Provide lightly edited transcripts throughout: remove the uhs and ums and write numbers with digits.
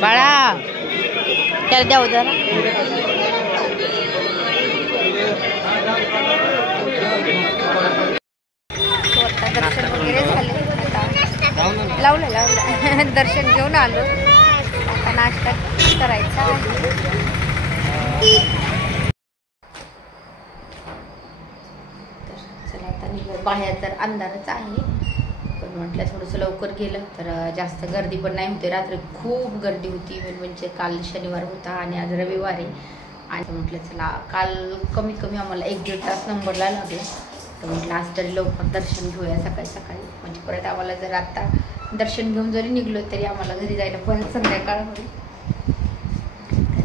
बाळा त्याला द्या जरा. दर्शन वगैरे झाले. लावलं दर्शन घेऊन आलो. आता नाश्ता करायचा आहे. चला आता निघालो. बाहेर तर अंधारच आहे, पण म्हटलं थोडंसं लवकर गेलं तर जास्त गर्दी पण नाही होते. रात्री खूप गर्दी होती, म्हणजे काल शनिवार होता आणि आज रविवार आहे. आणि म्हटलं चला काल कमीत कमी आम्हाला 1-1.5 तास नंबरला लागला. तर म्हटलं आज तरी लवकर दर्शन घेऊया सकाळी सकाळी, म्हणजे परत आम्हाला जर आत्ता दर्शन घेऊन जरी निघलो तरी आम्हाला घरी जायला परत संध्याकाळ होईल.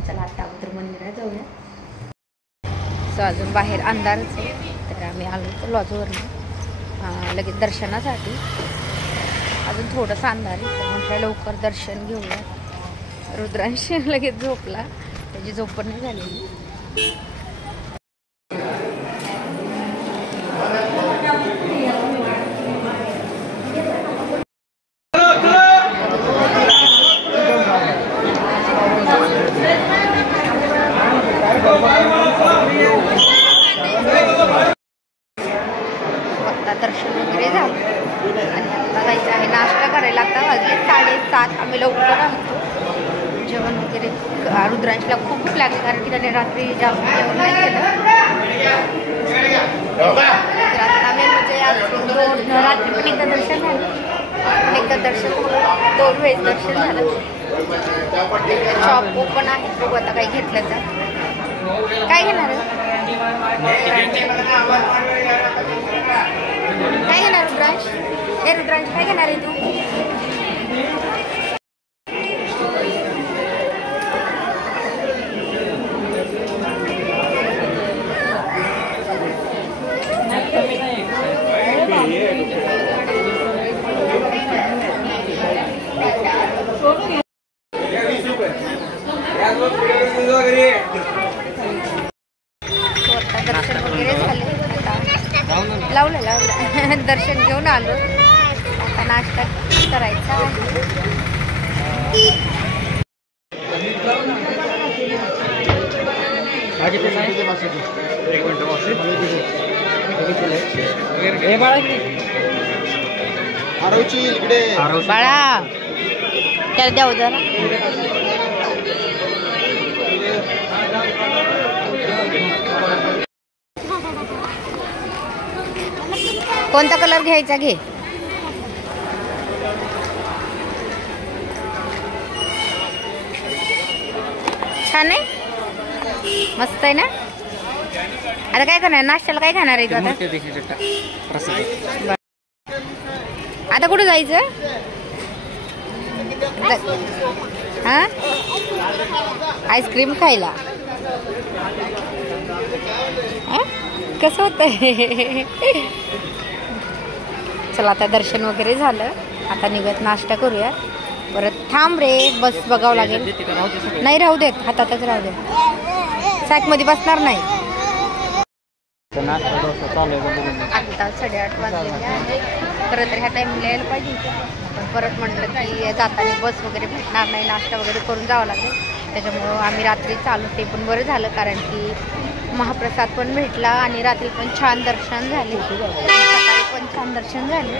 चला आता अगोदर मंदिरात जाऊया. सो अजून बाहेर अंधारच आहे, तर आम्ही आलो तर लॉजवरनं लगेच दर्शनासाठी. अजून थोडंसं अंधार आहे, तर म्हटलं लवकर दर्शन घेऊया. रुद्रांश लगेच झोपला, त्याची झोप पण नाही झालेली. दर्शन वगैरे झालं आणि आता जायचं आहे नाश्ता करायला. आता वाजले 7:30. आम्ही लवकर आलो. जेवण वगैरे रुद्रांशला खूप भूक लागली, कारण की त्याने रात्री जास्त जेवण नाही केलं. तर आता आम्ही म्हणजे रात्री पण एकदा दर्शन झालं, एकदा दर्शन झालं, 2 वेळेस दर्शन झालं. शॉप ओपन आहे, बघू आता काही घेतलं तर. काय घेणार आहे? काय घेणार रुद्रांश? हे रुद्रांश काय घेणार आहे तू? दर्शन वगैरे झाले. लावलं दर्शन घेऊन आलो. आता नाश्ता करायचा आहे. बाळा त्याला द्या जरा. कोणता कलर घ्यायचा घे. छान आहे, मस्त आहे ना. आता काय करणार नाश्त्याला? काय खाणार आहे तू आता? आता कुठे जायचं? हा, आईस्क्रीम खायला. कसं होतंय? चला आता दर्शन वगैरे झालं. आता निघत नाश्ता करूया. परत थांब रे, बस बघावं लागेल. नाही राहू देत, हातातच राहू दे. सॅकमध्ये बसणार नाही. आता 8:30 वाजलेले आहे. खरं तर ह्या टाईमला यायला पाहिजे, पण परत म्हटलं की जाताना बस वगैरे भेटणार नाही, नाश्ता वगैरे करून जावं लागेल. त्याच्यामुळं आम्ही रात्री चालू. ते पण बरं झालं, कारण की महाप्रसाद पण भेटला आणि रात्री पण छान दर्शन झाले, सकाळी पण छान दर्शन झाले.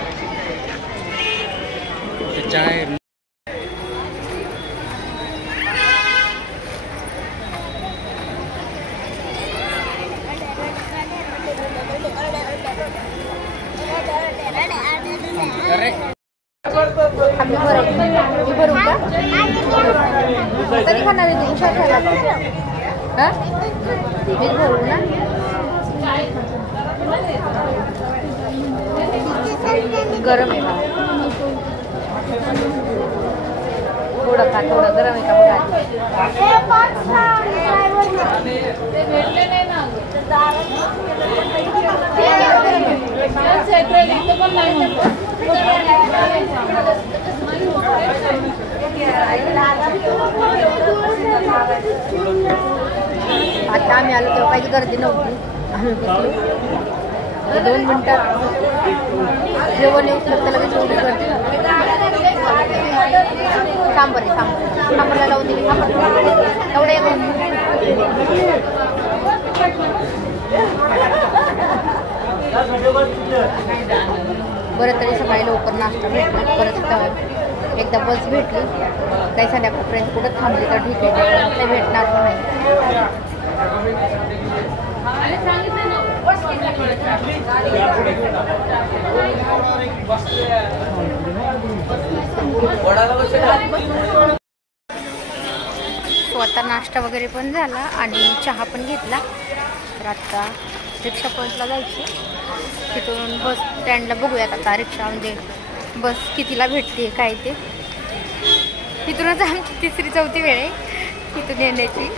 आम्ही भरू का? कधी खाणार आहे तू? उशार खायला? हां मी भरू ना. गरम आहे का? थोडं खा, थोडं गरम आहे का बघा. आता आम्ही आलो तेव्हा काही गर्दी नव्हती. आम्ही बसलो. 2 मिनिटात जेवण येऊ तर लगेच एवढी गर्दी. सांबर सांबरला लावून दिली एवढे बरं तरी सकाळी लवकर नाश्ता भेटला. परत एकदा बस भेटली काही संध्याकाळपर्यंत कुठं थांबली तर ठीक आहे, काही भेटणार नाही. स्वतः नाश्ता वगैरे पण झाला आणि चहा पण घेतला. तर आता रिक्षा पॉईंटला जायची. तिथून बस स्टँडला बघूयात आता रिक्षा म्हणजे बस कितीला भेटते काय ते. तिथूनच आमची 3री-4थी वेळ आहे तिथून येण्याची.